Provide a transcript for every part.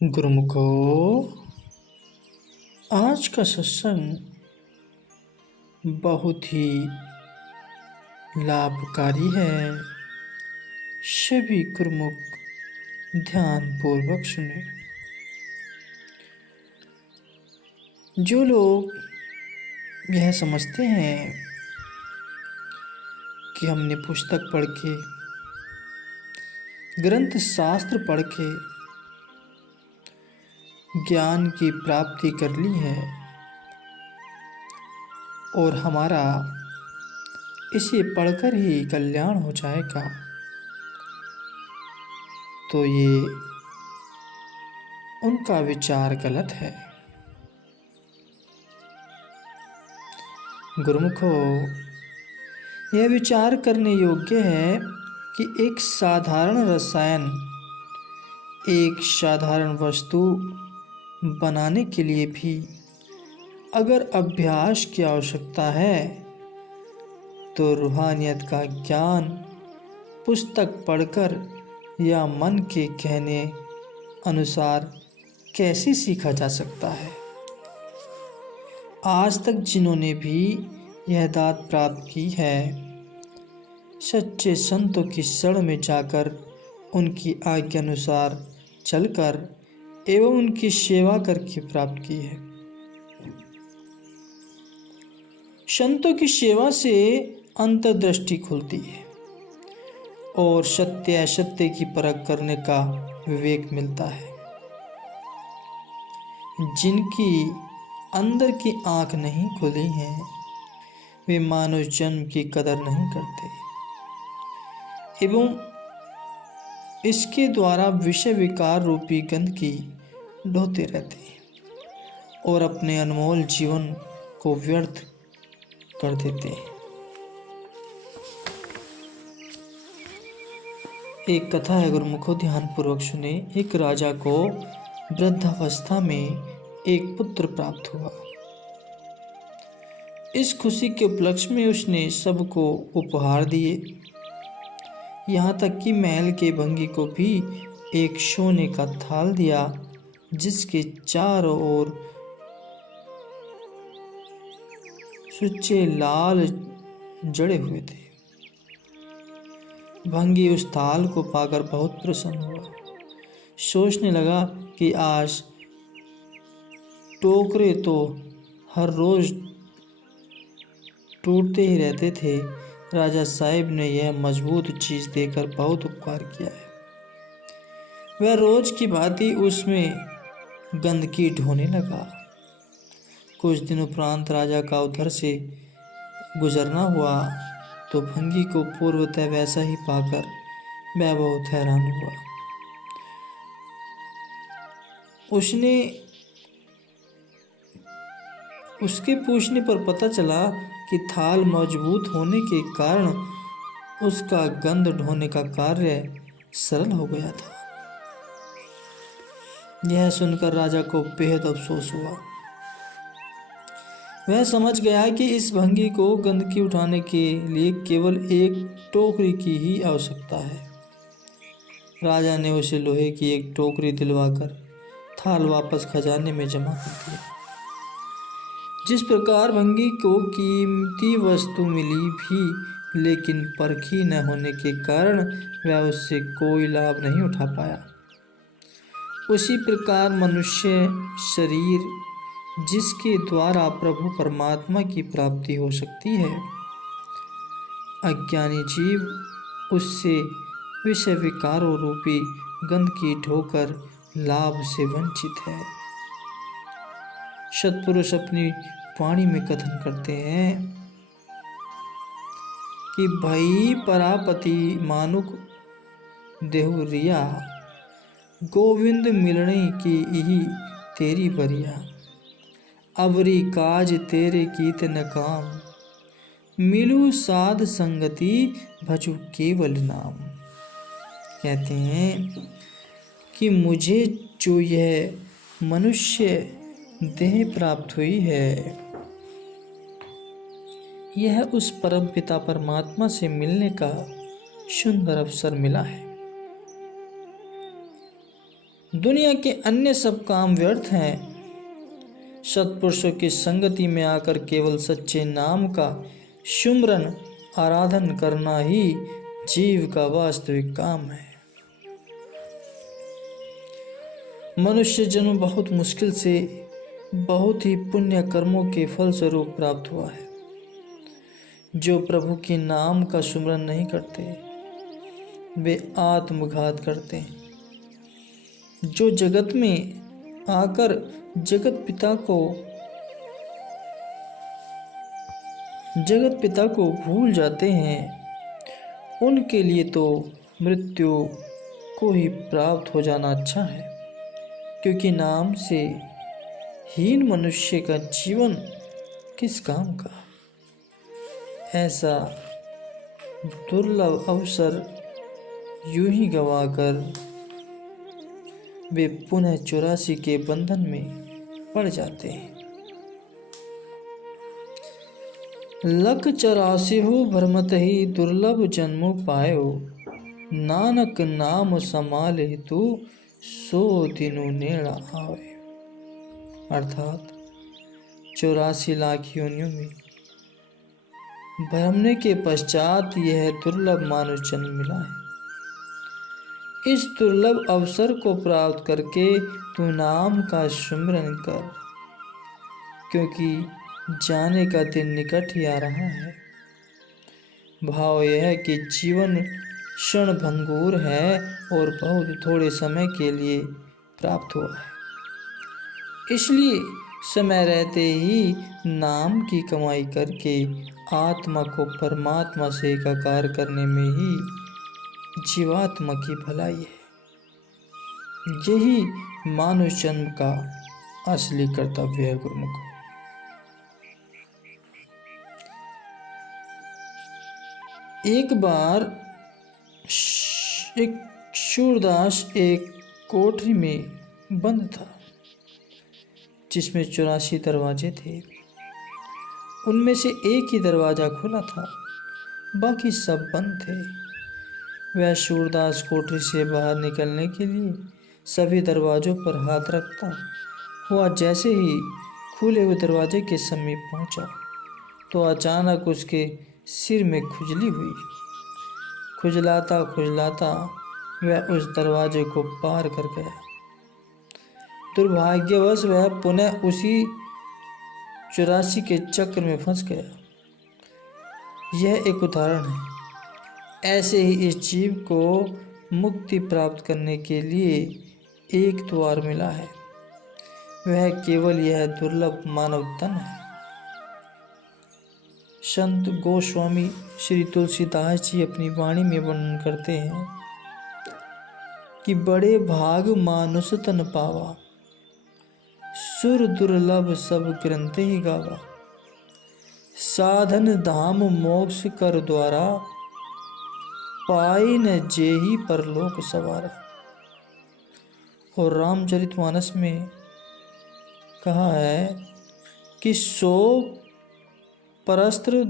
गुरुमुखो, आज का सत्संग बहुत ही लाभकारी है। सभी गुरुमुख ध्यान पूर्वक सुने। जो लोग यह समझते हैं कि हमने पुस्तक पढ़ के, ग्रंथ शास्त्र पढ़ के ज्ञान की प्राप्ति कर ली है और हमारा इसे पढ़कर ही कल्याण हो जाएगा, तो ये उनका विचार गलत है। गुरुमुखो, यह विचार करने योग्य है कि एक साधारण रसायन, एक साधारण वस्तु बनाने के लिए भी अगर अभ्यास की आवश्यकता है, तो रूहानियत का ज्ञान पुस्तक पढ़कर या मन के कहने अनुसार कैसे सीखा जा सकता है। आज तक जिन्होंने भी यह दात प्राप्त की है, सच्चे संतों की शरण में जाकर उनकी आज्ञा अनुसार चलकर एवं उनकी सेवा करके प्राप्त की है। संतों की सेवा से अंतर्दृष्टि खुलती है और सत्य असत्य की परख करने का विवेक मिलता है। जिनकी अंदर की आंख नहीं खुली है, वे मानव जन्म की कदर नहीं करते एवं इसके द्वारा विषय विकार रूपी गंदगी ढोते रहते हैं और अपने अनमोल जीवन को व्यर्थ कर देते हैं। एक कथा है, गुरुमुखो ध्यान पूर्वक सुने। एक राजा को वृद्धावस्था में एक पुत्र प्राप्त हुआ। इस खुशी के उपलक्ष्य में उसने सबको उपहार दिए, यहाँ तक कि महल के भंगी को भी एक सोने का थाल दिया, जिसके चारों ओर सुच्चे लाल जड़े हुए थे। भंगी उस थाल को पाकर बहुत प्रसन्न हुआ। सोचने लगा कि आज टोकरे तो हर रोज टूटते ही रहते थे, राजा साहिब ने यह मजबूत चीज देकर बहुत उपकार किया है। वह रोज की भांति उसमें गंदगी ढोने लगा। कुछ दिन उपरांत राजा का उधर से गुजरना हुआ तो भंगी को पूर्वतः वैसा ही पाकर वह बहुत हैरान हुआ। उसके पूछने पर पता चला कि थाल मजबूत होने के कारण उसका गंध ढोने का कार्य सरल हो गया था। यह सुनकर राजा को बेहद अफसोस हुआ। वह समझ गया कि इस भंगी को गंदगी उठाने के लिए केवल एक टोकरी की ही आवश्यकता है। राजा ने उसे लोहे की एक टोकरी दिलवाकर थाल वापस खजाने में जमा कर दिया। जिस प्रकार भंगी को कीमती वस्तु मिली भी, लेकिन परखी न होने के कारण वह उससे कोई लाभ नहीं उठा पाया, उसी प्रकार मनुष्य शरीर, जिसके द्वारा प्रभु परमात्मा की प्राप्ति हो सकती है, अज्ञानी जीव उससे विषय विकारों रूपी गंदगी ढोकर लाभ से वंचित है। सत्पुरुष अपनी वाणी में कथन करते हैं कि भई परापति मानुक देहुरिया, गोविंद मिलने की यही तेरी बरिया, अवरी काज तेरे कीत न काम, मिलू साध संगति भजू केवल नाम। कहते हैं कि मुझे जो यह मनुष्य देह प्राप्त हुई है, यह उस परम पिता परमात्मा से मिलने का सुंदर अवसर मिला है। दुनिया के अन्य सब काम व्यर्थ हैं। सत्पुरुषों की संगति में आकर केवल सच्चे नाम का सुमरन आराधन करना ही जीव का वास्तविक काम है। मनुष्य जन्म बहुत मुश्किल से बहुत ही पुण्य कर्मों के फल स्वरूप प्राप्त हुआ है। जो प्रभु के नाम का सुमरन नहीं करते वे आत्मघात करते हैं। जो जगत में आकर जगत पिता को भूल जाते हैं उनके लिए तो मृत्यु को ही प्राप्त हो जाना अच्छा है, क्योंकि नाम से हीन मनुष्य का जीवन किस काम का। ऐसा दुर्लभ अवसर यूं ही गंवाकर वे पुनः 84 के बंधन में पड़ जाते हैं। लख 84 हो भरमत ही दुर्लभ जन्म पायो, नानक नाम समाले तू सो दिनु नेड़ा आवे। अर्थात 84 लाख योनियों में भ्रमने के पश्चात यह दुर्लभ मानव जन्म मिला है। इस दुर्लभ अवसर को प्राप्त करके तू नाम का सुमिरन कर, क्योंकि जाने का दिन निकट ही आ रहा है। भाव यह है कि जीवन क्षण भंगुर है और बहुत थोड़े समय के लिए प्राप्त हुआ है। इसलिए समय रहते ही नाम की कमाई करके आत्मा को परमात्मा से एकाकार करने में ही जीवात्मा की भलाई है। यही मानव जन्म का असली कर्तव्य है। गुरुमुख, एक बार एक सूरदास एक कोठरी में बंद था जिसमें 84 दरवाजे थे। उनमें से एक ही दरवाजा खुला था, बाकी सब बंद थे। वह सूरदास कोठरी से बाहर निकलने के लिए सभी दरवाजों पर हाथ रखता हुआ जैसे ही खुले हुए दरवाजे के समीप पहुंचा तो अचानक उसके सिर में खुजली हुई। खुजलाता खुजलाता वह उस दरवाजे को पार कर गया। दुर्भाग्यवश वह पुनः उसी 84 के चक्र में फंस गया। यह एक उदाहरण है। ऐसे ही इस जीव को मुक्ति प्राप्त करने के लिए एक द्वार मिला है, वह केवल यह दुर्लभ मानव तन है। संत गोस्वामी श्री तुलसीदास जी अपनी वाणी में वर्णन करते हैं कि बड़े भाग मानुष तन पावा, सुर दुर्लभ सब ग्रंथ ही गावा, साधन धाम मोक्ष कर द्वारा, पाई न जेही परलोक सवारा। और रामचरितमानस में कहा है कि सो परस्त्र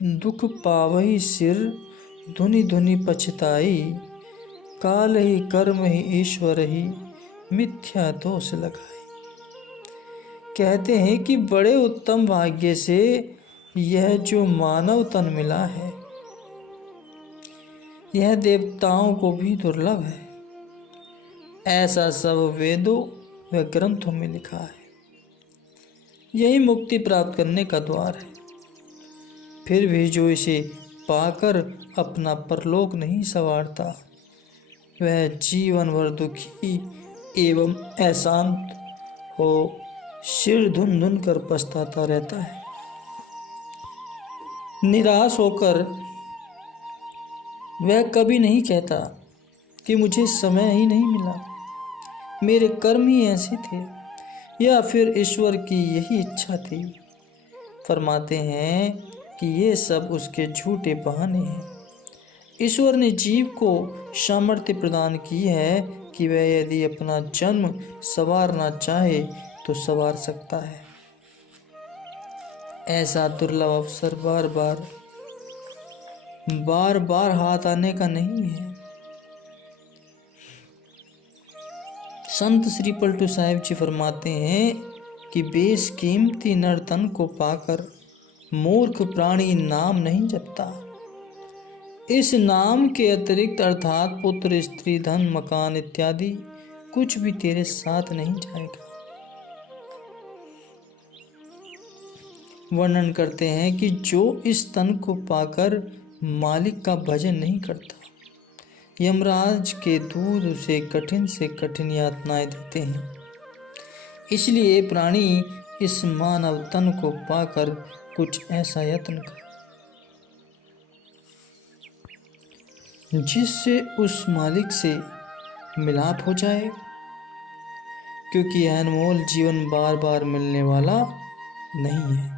दुख पावही सिर, धुनि धुनि पछताई, काल ही कर्म ही ईश्वर ही, मिथ्या दोष लगाई। कहते हैं कि बड़े उत्तम भाग्य से यह जो मानव तन मिला है, यह देवताओं को भी दुर्लभ है। ऐसा सब वेदों व ग्रंथों में लिखा है। यही मुक्ति प्राप्त करने का द्वार है। फिर भी जो इसे पाकर अपना परलोक नहीं संवारता, वह जीवन भर दुखी एवं अशांत हो सिर धुन धुन कर पछताता रहता है। निराश होकर वह कभी नहीं कहता कि मुझे समय ही नहीं मिला, मेरे कर्म ही ऐसे थे, या फिर ईश्वर की यही इच्छा थी। फरमाते हैं कि ये सब उसके झूठे बहाने हैं। ईश्वर ने जीव को सामर्थ्य प्रदान की है कि वह यदि अपना जन्म संवारना चाहे तो संवार सकता है। ऐसा दुर्लभ अवसर बार बार हाथ आने का नहीं है। संत श्री पलटू साहिब जी फरमाते हैं कि बेशकीमती नर तन को पाकर मूर्ख प्राणी नाम नहीं जपता। इस नाम के अतिरिक्त अर्थात पुत्र, स्त्री, धन, मकान इत्यादि कुछ भी तेरे साथ नहीं जाएगा। वर्णन करते हैं कि जो इस तन को पाकर मालिक का भजन नहीं करता, यमराज के दूत उसे कठिन से कठिन यातनाएं देते हैं। इसलिए प्राणी इस मानव तन को पाकर कुछ ऐसा यत्न कर जिससे उस मालिक से मिलाप हो जाए, क्योंकि यह अनमोल जीवन बार बार मिलने वाला नहीं है।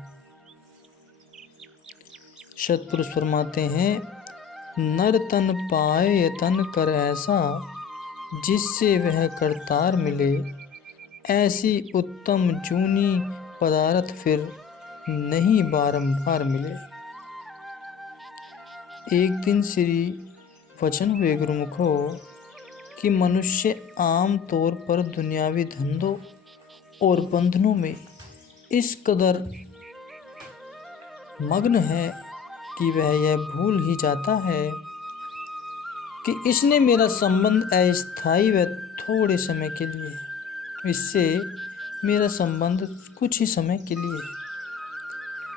सतपुरुष फरमाते हैं, नर तन पाए यतन कर ऐसा, जिससे वह करतार मिले, ऐसी उत्तम जूनी पदार्थ फिर नहीं बारंबार मिले। एक दिन श्री वचन हुए गुरुमुखो कि मनुष्य आम तौर पर दुनियावी धंधों और बंधनों में इस कदर मग्न है कि वह यह भूल ही जाता है कि इसने मेरा संबंध अस्थायी व थोड़े समय के लिए है, इससे मेरा संबंध कुछ ही समय के लिए है।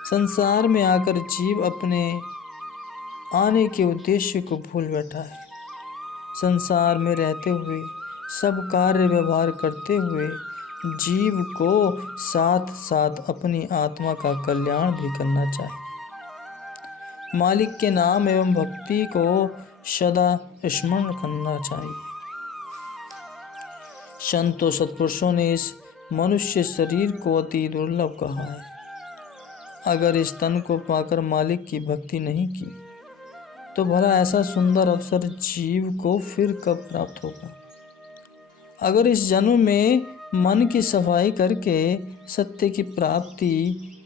संसार में आकर जीव अपने आने के उद्देश्य को भूल बैठा है। संसार में रहते हुए सब कार्य व्यवहार करते हुए जीव को साथ साथ अपनी आत्मा का कल्याण भी करना चाहिए। मालिक के नाम एवं भक्ति को सदा स्मरण करना चाहिए। संतों सत्पुरुषों ने इस मनुष्य शरीर को अति दुर्लभ कहा है। अगर इस तन को पाकर मालिक की भक्ति नहीं की तो भला ऐसा सुंदर अवसर जीव को फिर कब प्राप्त होगा। अगर इस जन्म में मन की सफाई करके सत्य की प्राप्ति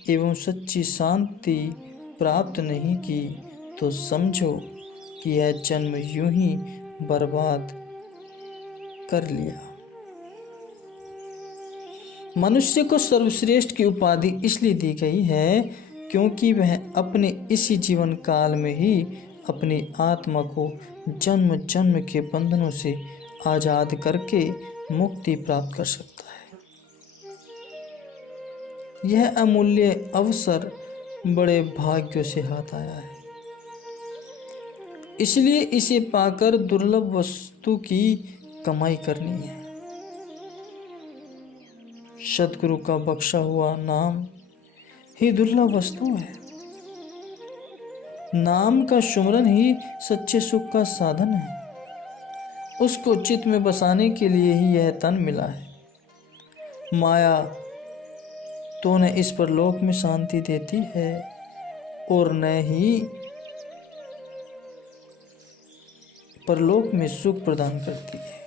एवं सच्ची शांति प्राप्त नहीं की तो समझो कि यह जन्म यूं ही बर्बाद कर लिया। मनुष्य को सर्वश्रेष्ठ की उपाधि इसलिए दी गई है क्योंकि वह अपने इसी जीवन काल में ही अपनी आत्मा को जन्म जन्म के बंधनों से आजाद करके मुक्ति प्राप्त कर सकता है। यह अमूल्य अवसर बड़े भाग्यों से हाथ आया है, इसलिए इसे पाकर दुर्लभ वस्तु की कमाई करनी है। सतगुरु का बख्शा हुआ नाम ही दुर्लभ वस्तु है। नाम का सुमरन ही सच्चे सुख का साधन है। उसको चित्त में बसाने के लिए ही यह तन मिला है। माया तो न इस परलोक में शांति देती है और न ही परलोक में सुख प्रदान करती है।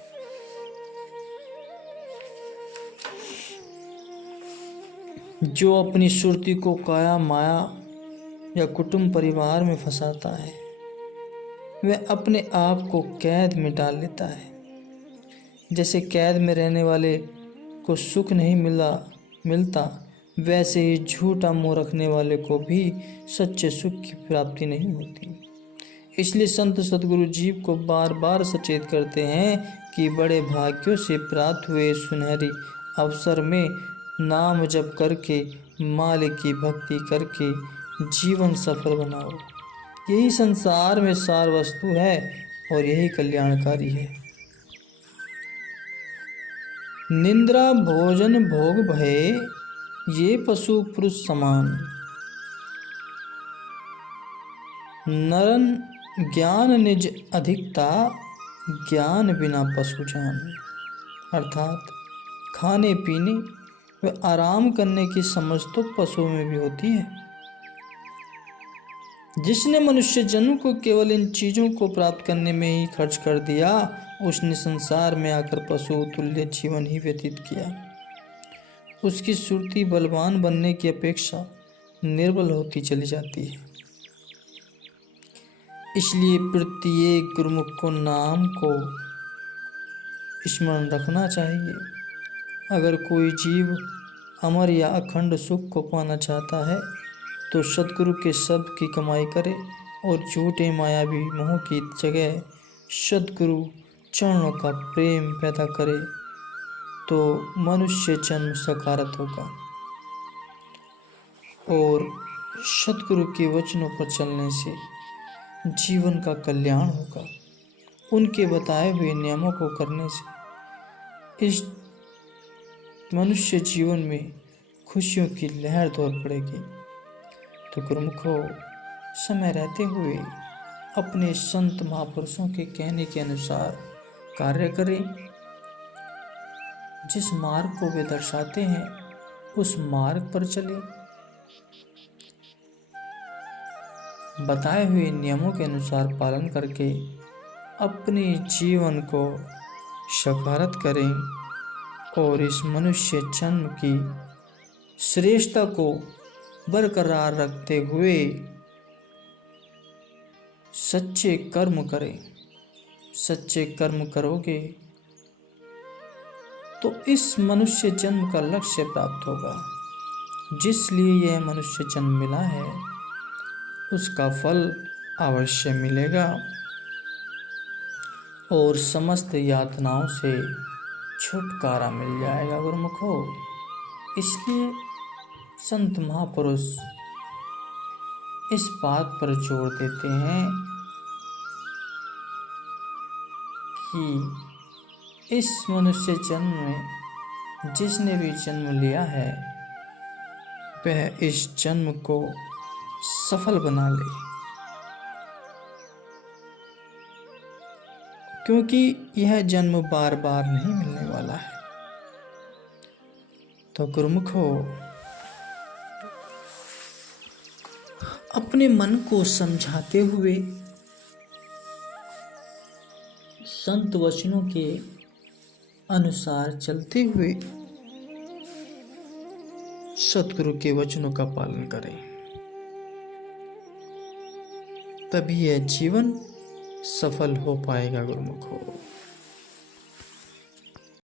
जो अपनी सुरती को काया माया या कुटुंब परिवार में फंसाता है वह अपने आप को कैद में डाल लेता है। जैसे कैद में रहने वाले को सुख नहीं मिलता वैसे ही झूठा मुंह रखने वाले को भी सच्चे सुख की प्राप्ति नहीं होती। इसलिए संत सद्गुरु जीव को बार बार सचेत करते हैं कि बड़े भाग्यों से प्राप्त हुए सुनहरी अवसर में नाम जप करके मालिक की भक्ति करके जीवन सफल बनाओ। यही संसार में सार वस्तु है और यही कल्याणकारी है। निंद्रा भोजन भोग भये ये पशु पुरुष समान, नरन ज्ञान निज अधिकता ज्ञान बिना पशु जान। अर्थात खाने पीने व आराम करने की समझ तो पशुओं में भी होती है। जिसने मनुष्य जन्म को केवल इन चीज़ों को प्राप्त करने में ही खर्च कर दिया उसने संसार में आकर पशु तुल्य जीवन ही व्यतीत किया। उसकी सुरती बलवान बनने की अपेक्षा निर्बल होती चली जाती है। इसलिए प्रत्येक गुरुमुख को नाम को स्मरण रखना चाहिए। अगर कोई जीव अमर या अखंड सुख को पाना चाहता है तो सद्गुरु के शब्द की कमाई करे और झूठे मायावी मोह की जगह सद्गुरु चरणों का प्रेम पैदा करे तो मनुष्य जन्म सकारात्मक होगा और सद्गुरु के वचनों पर चलने से जीवन का कल्याण होगा। उनके बताए हुए नियमों को करने से इस मनुष्य जीवन में खुशियों की लहर दौड़ पड़ेगी। तो गुरुमुखो, समय रहते हुए अपने संत महापुरुषों के कहने के अनुसार कार्य करें। जिस मार्ग को वे दर्शाते हैं उस मार्ग पर चलें। बताए हुए नियमों के अनुसार पालन करके अपने जीवन को सकारात्मक करें और इस मनुष्य जन्म की श्रेष्ठता को बरकरार रखते हुए सच्चे कर्म करें। सच्चे कर्म करोगे तो इस मनुष्य जन्म का लक्ष्य प्राप्त होगा। जिस लिए यह मनुष्य जन्म मिला है उसका फल अवश्य मिलेगा और समस्त यातनाओं से छुटकारा मिल जाएगा गुरुमुखो। इसलिए संत महापुरुष इस बात पर जोर देते हैं कि इस मनुष्य जन्म में जिसने भी जन्म लिया है वह इस जन्म को सफल बना ले, क्योंकि यह जन्म बार बार नहीं मिलने वाला है। तो गुरुमुखो, अपने मन को समझाते हुए संत वचनों के अनुसार चलते हुए सतगुरु के वचनों का पालन करें, तभी यह जीवन सफल हो पाएगा गुरुमुखो।